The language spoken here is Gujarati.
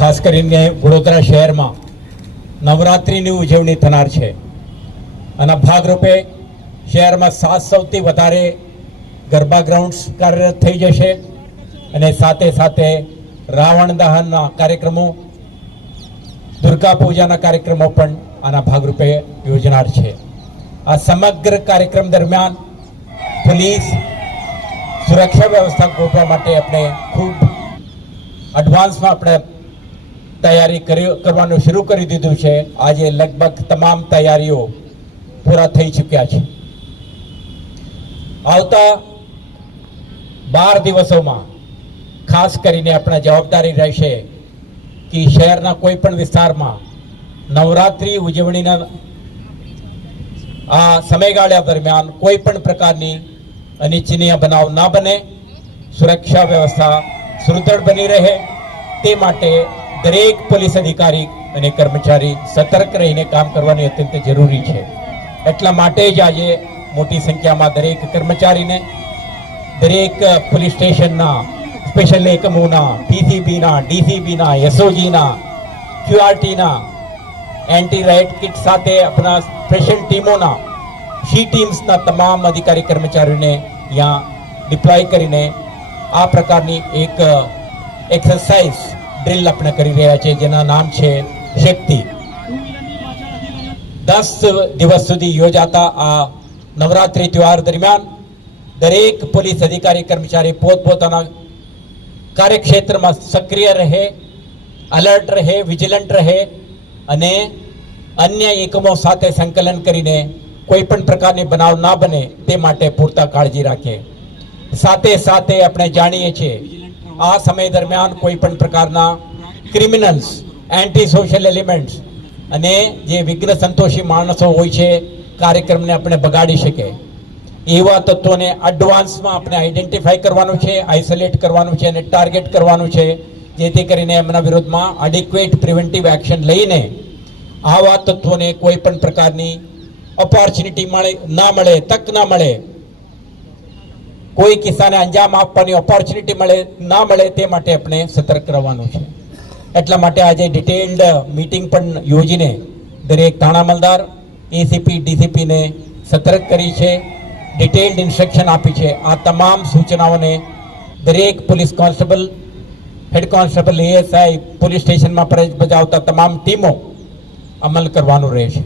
ખાસ કરીને વડોદરા શહેરમાં નવરાત્રિની ઉજવણી થનાર છે. આના ભાગરૂપે શહેરમાં સાત સૌથી વધારે ગરબા ગ્રાઉન્ડ્સ કાર્યરત થઈ જશે અને સાથે સાથે રાવણ દહનના કાર્યક્રમો, દુર્ગા પૂજાના કાર્યક્રમો પણ આના ભાગરૂપે યોજનાર છે. આ સમગ્ર કાર્યક્રમ દરમિયાન પોલીસ સુરક્ષા વ્યવસ્થા ગોઠવા માટે આપણે ખૂબ એડવાન્સમાં આપણે તૈયારી કરી કરવાનું શરૂ કરી દીધું છે. આજે લગભગ તમામ તૈયારીઓ પૂરા થઈ ચૂક્યા છે. આવતા બાર દિવસોમાં, ખાસ કરીને આપણા જવાબદારી રહેશે કે શહેરના કોઈ પણ વિસ્તારમાં નવરાત્રિ ઉજવણીના આ સમયગાળા દરમિયાન કોઈ પણ પ્રકારની અનિચ્છનીય બનાવ ના બને. સુરક્ષા વ્યવસ્થા સુદૃઢ બની રહે તે માટે દરેક પોલીસ અધિકારી અને કર્મચારી સતર્ક રહીને કામ કરવાની અત્યંત જરૂરી છે. એટલા માટે જ આજે મોટી સંખ્યામાં દરેક કર્મચારીને, દરેક પોલીસ સ્ટેશનના, સ્પેશિયલ એકમોના, પીસીબીના, ડીસીબીના, એસઓજીના, ક્યુઆરટીના એન્ટી રાઇટ કિટ સાથે આપણા સ્પેશિયલ ટીમોના, સી ટીમ્સના તમામ અધિકારી કર્મચારીઓને અહીંયા ડિપ્લોય કરીને આ પ્રકારની એક એક્સરસાઇઝ ડ્રિલ આપણે કરી રહ્યા છે જેના નામ છે શક્તિ. દસ દિવસ સુધી યોજાતા આ નવરાત્રિ તહેવાર દરમિયાન દરેક પોલીસ અધિકારી, કર્મચારી પોતપોતાના કાર્યક્ષેત્રમાં સક્રિય રહે અલર્ટ રહે વિજિલન્ટ રહે અને અન્ય એકમો સાથે સંકલન કરીને કોઈ પણ પ્રકારની બનાવ ના બને તે માટે પૂરતા કાળજી રાખે. સાથે સાથે આપણે જાણીએ છીએ આ સમય દરમિયાન કોઈ પણ પ્રકારના ક્રિમિનલ્સ એન્ટી સોશિયલ એલિમેન્ટ્સ અને જે વિઘ્ન સંતોષી માણસો હોય છે, કાર્યક્રમને આપણે બગાડી શકે. એવા તત્વોને એડવાન્સમાં આપણે આઈડેન્ટિફાઈ કરવાનું છે આઇસોલેટ કરવાનું છે અને ટાર્ગેટ કરવાનું છે, જેથી કરીને એમના વિરુદ્ધમાં એડિક્વેટ પ્રિવેન્ટિવ એક્શન લઈને આવા તત્વોને કોઈ પણ પ્રકારની ઓપોર્ચ્યુનિટી મળે, ના મળે, તક ના મળે કોઈ કિસ્સાને અંજામ આપવાની ઓપોર્ચ્યુનિટી મળે, ના મળે તે માટે આપણે સતર્ક રહેવાનું છે. એટલા માટે આજે ડિટેલ્ડ મીટિંગ પણ યોજીને દરેક થાણા મલદાર એસીપી ડીસીપીને સતર્ક કરી છે ડિટેલ્ડ ઇન્સ્ટ્રક્શન આપી છે. આ તમામ સૂચનાઓને દરેક police constable, head constable ASI police સ્ટેશનમાં ફરજ બજાવતા તમામ ટીમો અમલ કરવાનું રહેશે.